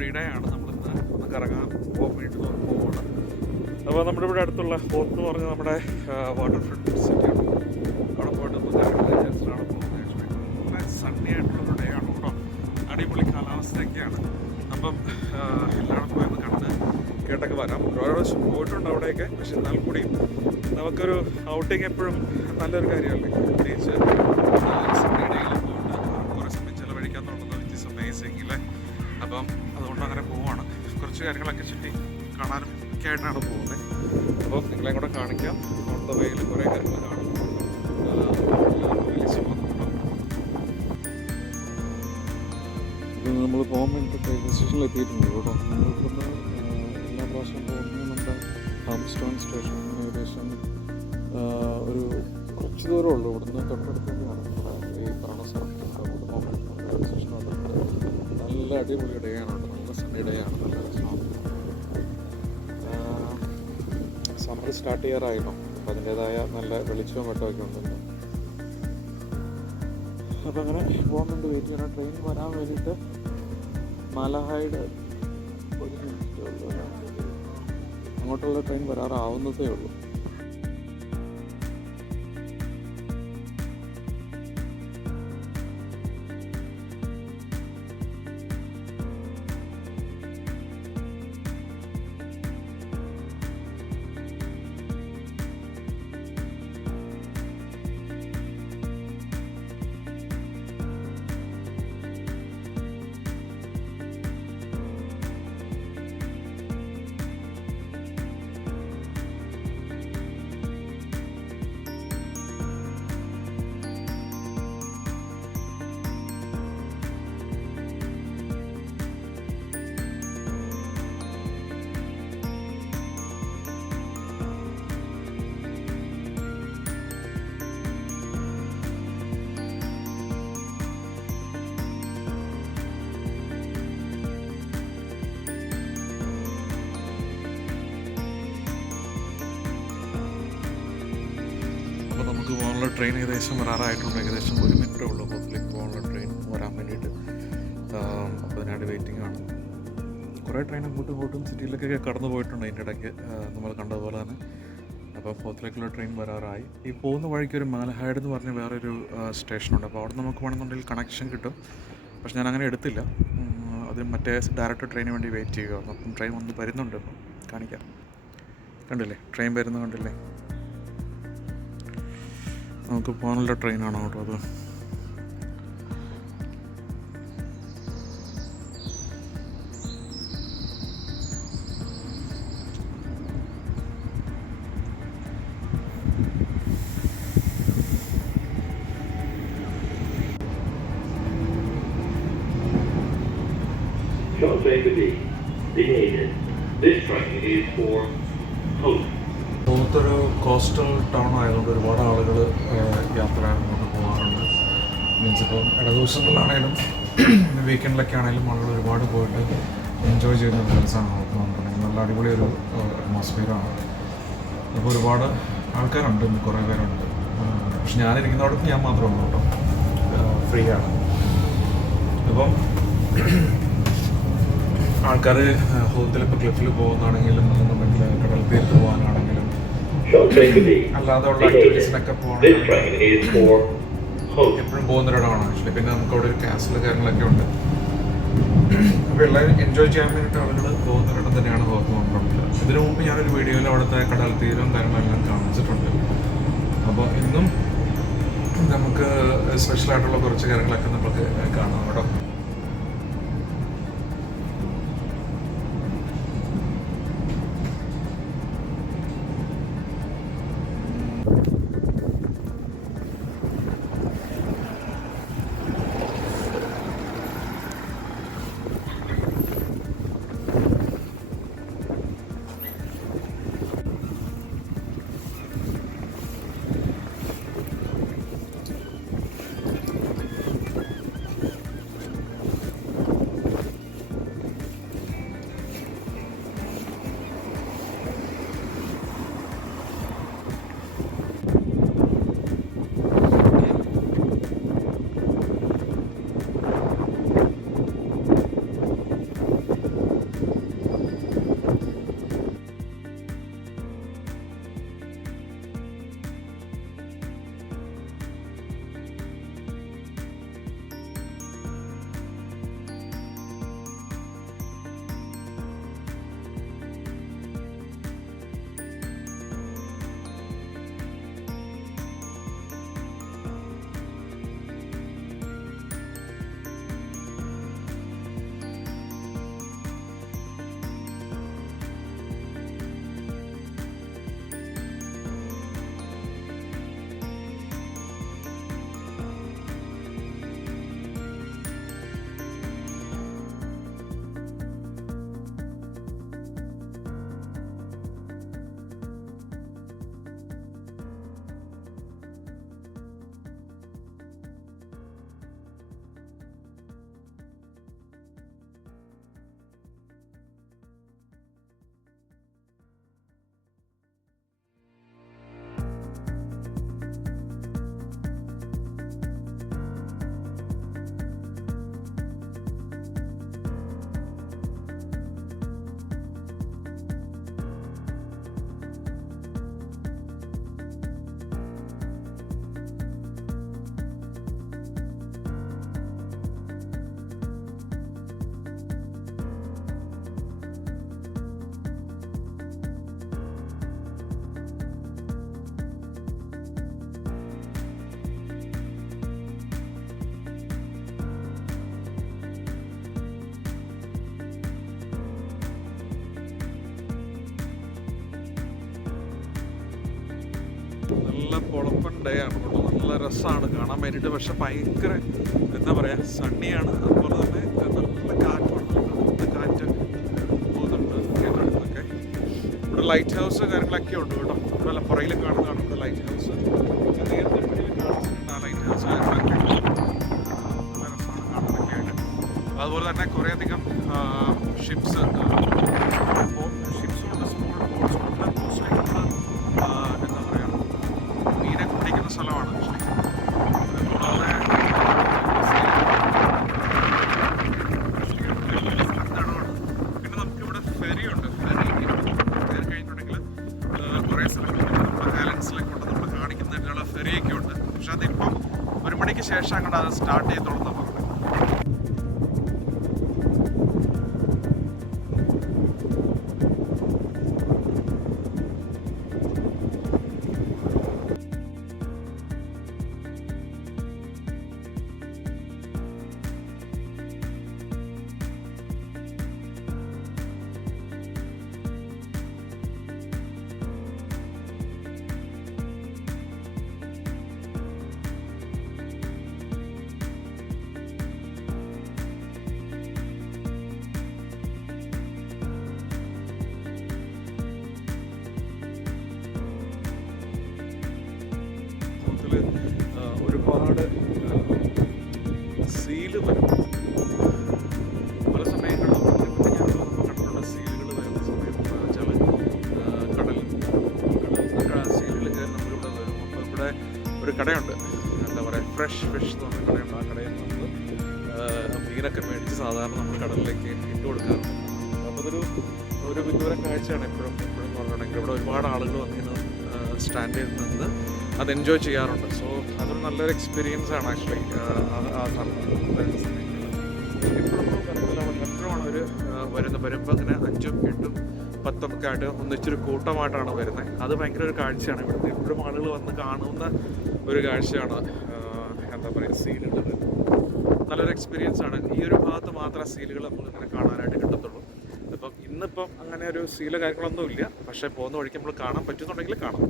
Free day ആണ്. നമ്മളിന്ന് ഒന്ന് കറങ്ങാൻ പോകാൻ വേണ്ടി പോവുകയാണ്. അപ്പോൾ നമ്മുടെ ഇവിടെ അടുത്തുള്ള ഹോത്ത് എന്ന് പറഞ്ഞാൽ നമ്മുടെ വാട്ടർ ഫ്രണ്ട് സിറ്റിയാണ്. അവിടെ പോയിട്ടൊന്ന് കറങ്ങാനാണ് പോകുന്നത്. ആക്ച്വലി നല്ല സണ്ണി ആയിട്ടുള്ളൊരു ഡേ ആണ് കേട്ടോ. അടിപൊളി കാലാവസ്ഥയൊക്കെയാണ്. അപ്പം എല്ലായിടത്തും പോയി ഒന്ന് കണ്ട് കേട്ടൊക്കെ വരാം. ഓരോ പ്രാവശ്യം പോയിട്ടുണ്ട് അവിടെയൊക്കെ. പക്ഷെ എന്നാൽ കൂടിയും നമുക്കൊരു ഔട്ടിങ് എപ്പോഴും നല്ലൊരു കാര്യമല്ലേ. പ്രത്യേകിച്ച് സണ്ണി ഡേയിൽ പോയിട്ട് കുറേ സമയം ചിലവഴിക്കാൻ തോന്നുന്നത് വിച്ച് ഈസ് അമേസിങ് അല്ലേ. അപ്പം അതുകൊണ്ട് അങ്ങനെ പോവുകയാണ്. കുറച്ച് കാര്യങ്ങളൊക്കെ ചുറ്റി കാണാനും ഒക്കെ ആയിട്ടാണ് പോകുന്നത്. അപ്പോൾ നിങ്ങളെ കൂടെ കാണിക്കാം. ഓൺ ദ വേയിൽ കുറേ കാര്യങ്ങൾ കാണും. നമ്മൾ പോകാൻ വേണ്ടി റെയിൽവേ സ്റ്റേഷനിൽ എത്തിയിട്ടുണ്ട് കേട്ടോ. നമ്മളിവിടുന്ന് എല്ലാ പ്രാവശ്യം പോകുന്നത് നമ്മുടെ ഹാംസ്റ്റോൺ സ്റ്റേഷൻ ഏകദേശം ഒരു കുറച്ച് ദൂരമേ ഉള്ളൂ. ഇവിടുന്ന് തൊട്ടടുത്ത് തന്നെയാണ് ഈ പറഞ്ഞ സ്ഥലത്ത് റെയിൽവേ സ്റ്റേഷനുണ്ട്. നല്ല അടിപൊളി ഡേ ആണ് കേട്ടോ. നല്ല സണ്ണി ഡേ ആണ്. നല്ല രസമാണ്. സമ്മർ സ്റ്റാർട്ട് ചെയ്യാറായിരുന്നു. അപ്പോൾ അതിൻ്റേതായ നല്ല വെളിച്ചവും വെട്ടമൊക്കെ ഉണ്ടല്ലോ. അപ്പോൾ അങ്ങനെ പോകാൻ വേണ്ടി വെയിറ്റ് ചെയ്യണം. ട്രെയിൻ വരാൻ വേണ്ടിയിട്ട് മാലഹൈഡ് ഒരു മിനിറ്റ് ഉള്ളൂ. അങ്ങോട്ടുള്ള ട്രെയിൻ വരാറാവുന്നതേ ഉള്ളൂ. നമുക്ക് പോകാനുള്ള ട്രെയിൻ ഏകദേശം വരാറായിട്ടുണ്ട്. ഏകദേശം 1 മിനിറ്റേ ഉള്ളൂ ഹോത്തിലേക്ക് പോകാനുള്ള ട്രെയിൻ വരാൻ വേണ്ടിയിട്ട്. അപ്പോൾ അതിനായിട്ട് വെയിറ്റിംഗ് ആണ്. കുറേ ട്രെയിൻ അങ്ങോട്ടും ഇങ്ങോട്ടും സിറ്റിയിലൊക്കെ കടന്നു പോയിട്ടുണ്ട് അതിൻ്റെ ഇടയ്ക്ക്, നമ്മൾ കണ്ടതുപോലെ തന്നെ. അപ്പോൾ ഹോത്തിലേക്കുള്ള ട്രെയിൻ വരാറായി. ഈ പോകുന്ന വഴിക്ക് ഒരു മാലഹൈഡ് എന്ന് പറഞ്ഞ വേറൊരു സ്റ്റേഷനുണ്ട്. അപ്പോൾ അവിടെ നമുക്ക് വേണമെന്നുണ്ടെങ്കിൽ കണക്ഷൻ കിട്ടും. പക്ഷെ ഞാൻ അങ്ങനെ എടുത്തില്ല. അത് മറ്റേ ഡയറക്റ്റ് ട്രെയിനിന് വേണ്ടി വെയിറ്റ് ചെയ്യുക. അപ്പം ട്രെയിൻ വന്ന് വരുന്നുണ്ട്. അപ്പം കാണിക്കാം. കണ്ടില്ലേ ട്രെയിൻ വരുന്നത് കണ്ടില്ലേ. നമുക്ക് പോകാനുള്ള ട്രെയിനാണോ കേട്ടോ അത്. ഹോത്തൊരു കോസ്റ്റൽ ടൗൺ ആയതുകൊണ്ട് ഒരുപാട് ആളുകൾ യാത്ര കൊണ്ട് പോകാറുണ്ട്. മീൻസ് ഇപ്പം ഇടദിവസങ്ങളിലാണേലും വീക്കെൻഡിലൊക്കെ ആണെങ്കിലും ആളുകൾ ഒരുപാട് പോയിട്ട് എൻജോയ് ചെയ്യുന്ന പ്ലേസാണ് ഹോത്ത് എന്ന് പറഞ്ഞിട്ടുണ്ടെങ്കിൽ. നല്ല അടിപൊളി ഒരു അറ്റ്മോസ്ഫിയറാണ്. അപ്പോൾ ഒരുപാട് ആൾക്കാരുണ്ട്, കുറേ പേരുണ്ട്. പക്ഷെ ഞാനിരിക്കുന്നവിടത്ത് ഞാൻ മാത്രമേ ഉള്ളൂ കേട്ടോ. ഫ്രീ ആണ്. അപ്പം ആൾക്കാർ ഹോത്തിൽ ഇപ്പോൾ ക്ലിഫിൽ പോകുന്നതാണെങ്കിലും അല്ലെന്നുണ്ടെങ്കിൽ കടൽ തീരത്ത് പോകാനാണെങ്കിലും അല്ലാതെ ഉള്ള ആക്ടിവിറ്റീസിനൊക്കെ പോകണമെങ്കിൽ എപ്പോഴും പോകുന്നൊരിടമാണ് ആക്ച്വലി. പിന്നെ നമുക്ക് അവിടെ ഒരു കാസിൽ കാര്യങ്ങളൊക്കെ ഉണ്ട്. അപ്പോൾ എല്ലാവരും എൻജോയ് ചെയ്യാൻ വേണ്ടിയിട്ട് ആളുകൾ പോകുന്നൊരിടം തന്നെയാണ് ഹോത്ത് കൊണ്ടുള്ളത്. ഇതിനു മുമ്പ് ഞാനൊരു വീഡിയോയിൽ അവിടുത്തെ കടൽ തീരവും കാര്യങ്ങളെല്ലാം കാണിച്ചിട്ടുണ്ട്. അപ്പോൾ ഇന്നും നമുക്ക് സ്പെഷ്യലായിട്ടുള്ള കുറച്ച് കാര്യങ്ങളൊക്കെ നമുക്ക് കാണാം കേട്ടോ. നല്ല പൊളപ്പൻ ഡേ ആണ് കേട്ടോ. നല്ല രസമാണ് കാണാൻ വേണ്ടിയിട്ട്. പക്ഷെ ഭയങ്കര എന്താ പറയുക, സണ്ണിയാണ്. അതുപോലെ തന്നെ നല്ല കാറ്റുണ്ട്, നല്ല കാറ്റ് പോകുന്നുണ്ട് കേരളത്തിലൊക്കെ. ഇവിടെ ലൈറ്റ് ഹൗസ് കാര്യങ്ങളൊക്കെ ഉണ്ട് കേട്ടോ. ഇവിടെ പുറയിൽ കാണുന്നതാണ് ഇവിടെ ലൈറ്റ് ഹൗസ്. നേരത്തെ വീട്ടിൽ കാണിച്ചിട്ടുണ്ട് ആ ലൈറ്റ് ഹൗസ് കാര്യങ്ങളൊക്കെ. നല്ല രസമാണ് കാണാനൊക്കെ ആയിട്ട്. അതുപോലെ തന്നെ കുറേയധികം ഷിപ്സ് ഷിപ്സുണ്ട്, സ്മോൾ ബോട്ട്സുണ്ട്. മോസ്റ്റ്ലി എന്താ പറയുക, മീനെ കുടിക്കുന്ന സ്ഥലമാണ് ആക്ച്വലി. കൂടാതെ പിന്നെ നമുക്കിവിടെ ഫെറിയുണ്ട്. ഫെറി കയറി കഴിഞ്ഞിട്ടുണ്ടെങ്കിൽ കുറേ സ്ഥലങ്ങളിൽ നമ്മുടെ ഐലൻഡ്സിലൊക്കെ കൊണ്ട് നമ്മൾ കാണിക്കുന്നതിനുള്ള ഫെറിയൊക്കെ ഉണ്ട്. പക്ഷെ അതിപ്പം 1 മണിക്ക് ശേഷം അങ്ങോട്ട് അത് സ്റ്റാർട്ട് ചെയ്തോളെന്ന് പറഞ്ഞു. ഒരുപാട് സീല് വരും പല സമയങ്ങളിലും. ഞങ്ങൾ കണ്ടിട്ടുള്ള സീലുകൾ വരുന്ന സമയം വെച്ചാൽ കടൽ സീലുകൾ കയറി നമ്മളിവിടെ വരും. അപ്പോൾ ഇവിടെ ഒരു കടയുണ്ട്, എന്താ പറയുക, ഫ്രഷ് ഫിഷ് എന്ന് പറഞ്ഞ കടയുണ്ട്. ആ കടയിൽ നമ്മൾ മീനൊക്കെ മേടിച്ച് സാധാരണ നമ്മൾ കടലിലേക്ക് ഇട്ട് കൊടുക്കാറുണ്ട്. അപ്പോൾ ഒരു വിദൂര കാഴ്ചയാണ് എപ്പോഴും എന്ന് പറഞ്ഞിട്ടുണ്ടെങ്കിൽ. ഇവിടെ ഒരുപാട് ആളുകൾ വന്നിങ്ങനെ സ്റ്റാൻഡിൽ നിന്ന് അത് എൻജോയ് ചെയ്യാറുണ്ട്. സോ അതൊരു നല്ലൊരു എക്സ്പീരിയൻസ് ആണ് ആക്ച്വലി. ആ വരുന്ന സമയങ്ങളിൽ എപ്പോഴും അവർ വരുമ്പോൾ അങ്ങനെ 5ഉം 8ഉം 10ഉം ഒക്കെ ആയിട്ട് ഒന്നിച്ചൊരു കൂട്ടമായിട്ടാണ് വരുന്നത്. അത് ഭയങ്കര ഒരു കാഴ്ചയാണ്. ഇവിടുത്തെ എപ്പോഴും ആളുകൾ വന്ന് കാണുന്ന ഒരു കാഴ്ചയാണ്. എന്താ പറയുക, സീലുകൾ നല്ലൊരു എക്സ്പീരിയൻസ് ആണ്. ഈ ഒരു ഭാഗത്ത് മാത്രമേ സീലുകൾ നമ്മളിങ്ങനെ കാണാനായിട്ട് കിട്ടത്തുള്ളൂ. ഇപ്പം ഇന്നിപ്പം അങ്ങനെ ഒരു സീല് കാര്യങ്ങളൊന്നും ഇല്ല. പക്ഷേ പോകുന്ന വഴിക്ക് നമ്മൾ കാണാൻ പറ്റുന്നുണ്ടെങ്കിൽ കാണാം.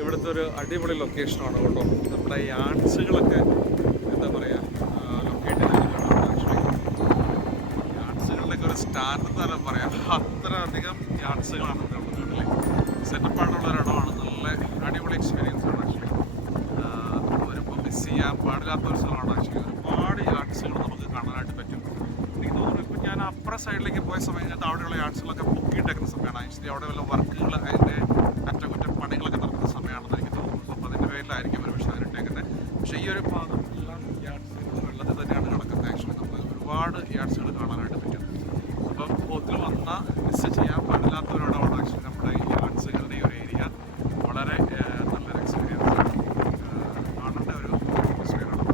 ഇവിടുത്തെ ഒരു അടിപൊളി ലൊക്കേഷനാണ് കേട്ടോ. നമ്മുടെ യാർഡ്സുകളൊക്കെ എന്താ പറയുക, ലൊക്കേറ്റ് ചെയ്തിട്ടാണ് ആക്ച്വലി. യാർഡ്സുകളുടെയൊക്കെ ഒരു സ്റ്റാൻഡ് എന്ന് തന്നെ പറയാം. അത്ര അധികം യാർഡ്സുകളാണ് ഇവിടെ ഉള്ളത്. വീട്ടിൽ സെറ്റപ്പായിട്ടുള്ള ഒരിടമാണ്. നല്ല അടിപൊളി എക്സ്പീരിയൻസ് ആണ് ആക്ച്വലി. വരുമ്പോൾ മിസ് ചെയ്യാൻ പാടില്ലാത്ത ഒരു സ്ഥലമാണ് ആക്ച്വലി. ഒരുപാട് യാർഡ്സുകൾ നമുക്ക് കാണാനായിട്ട് പറ്റും. എനിക്ക് തോന്നുന്നു ഇപ്പം ഞാൻ അപ്പുറ സൈഡിലേക്ക് പോയ സമയത്ത് അവിടെയുള്ള യാർഡ്സുകളൊക്കെ പൊക്കിയിട്ടേക്കുന്ന സമയമാണ് ആക്ച്വലി. അവിടെ വല്ല വർക്കുകൾ, അതിൻ്റെ അറ്റകുറ്റം പണികളൊക്കെ നടക്കുന്ന സമയമാണെന്ന് എനിക്ക് തോന്നുന്നു. അപ്പോൾ അതിൻ്റെ പേരിലായിരിക്കും ഒരു പക്ഷേ അതിനിട്ടേക്കുന്നത്. പക്ഷേ ഈ ഒരു ഭാഗം എല്ലാം യാർഡ്സുകൾ വെള്ളത്തിൽ തന്നെയാണ് കിടക്കുന്നത് ആക്ച്വലി. നമുക്ക് ഒരുപാട് യാർഡ്സുകൾ കാണാനായിട്ട് പറ്റും. അപ്പം ബോട്ടിൽ വന്നാൽ മിസ് ചെയ്യാൻ പാടില്ലാത്തവരോടാണ് ആക്ച്വലി നമ്മുടെ ഈ യാർഡ്സുകളുടെ ഈ ഒരു ഏരിയ. വളരെ നല്ലൊരു എക്സ്പീരിയൻസ് ആണ്, കാണേണ്ട ഒരു എക്സ്പീരിയൻസ് ആണ്.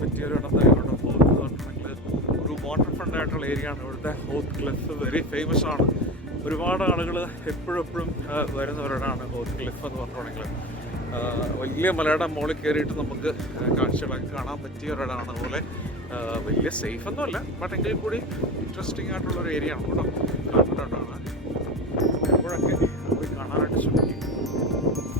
പറ്റിയ ഒരു ഇടം തന്നെയാണ് ഹോത്ത് എന്ന് പറഞ്ഞിട്ടുണ്ടെങ്കിൽ. ഒരു വാട്ടർ ഫ്രണ്ട് ആയിട്ടുള്ള ഏരിയ ആണ് ഇവിടുത്തെ ഹോത്ത് ക്ലിഫ്. വെരി ഫേമസ് ആണ്, ഒരുപാട് ആളുകൾ എപ്പോഴും വരുന്നവരോടാണ് ഹോത്ത് ക്ലിഫ് എന്ന് പറഞ്ഞിട്ടുണ്ടെങ്കിൽ. വലിയ മലയുടെ മുകളിൽ കയറിയിട്ട് നമുക്ക് കാഴ്ചകളൊക്കെ കാണാൻ പറ്റിയ ഒരിടമാണ്. അതുപോലെ വലിയ സേഫ് ഒന്നുമല്ല, ബട്ട് എങ്കിൽ കൂടി ഇൻട്രസ്റ്റിംഗ് ആയിട്ടുള്ളൊരു ഏരിയ ആണ് കേട്ടോ. കാണുന്നതാണ് എപ്പോഴൊക്കെ പോയി കാണാനായിട്ട് ശ്രമിക്കും.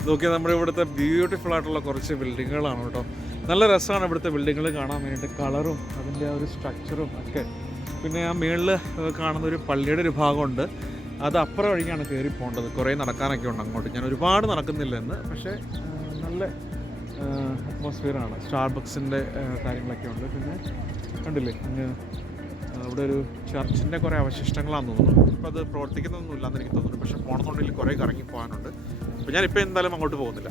നോക്കിയാൽ നമ്മുടെ ഇവിടുത്തെ ബ്യൂട്ടിഫുൾ ആയിട്ടുള്ള കുറച്ച് ബിൽഡിങ്ങുകളാണ് കേട്ടോ. നല്ല രസമാണ് ഇവിടുത്തെ ബിൽഡിങ്ങുകൾ കാണാൻ വേണ്ടിയിട്ട്, കളറും അതിൻ്റെ ആ ഒരു സ്ട്രക്ചറും ഒക്കെ. പിന്നെ ആ മുകളിൽ കാണുന്ന ഒരു പള്ളിയുടെ ഒരു ഭാഗമുണ്ട്, അത് അപ്പുറം വഴിക്കാണ് കയറി പോകേണ്ടത്. കുറേ നടക്കാനൊക്കെ ഉണ്ട് അങ്ങോട്ട്. ഞാൻ ഒരുപാട് നടക്കുന്നില്ല എന്ന്, പക്ഷേ നല്ല അറ്റ്മോസ്ഫിയറാണ്. സ്റ്റാർബക്സിൻ്റെ കാര്യങ്ങളൊക്കെ ഉണ്ട്. പിന്നെ കണ്ടില്ലേ അങ്ങ് അവിടെ ഒരു ചർച്ചിൻ്റെ കുറേ അവശിഷ്ടങ്ങളാണെന്ന് തോന്നുന്നു. അപ്പോൾ അത് പ്രവർത്തിക്കുന്നൊന്നും ഇല്ലാന്ന് എനിക്ക് തോന്നുന്നു. പക്ഷേ പോകണമെന്നുണ്ടെങ്കിൽ കുറേ കറങ്ങി പോകാനുണ്ട്. അപ്പോൾ ഞാനിപ്പോൾ എന്തായാലും അങ്ങോട്ട് പോകുന്നില്ല.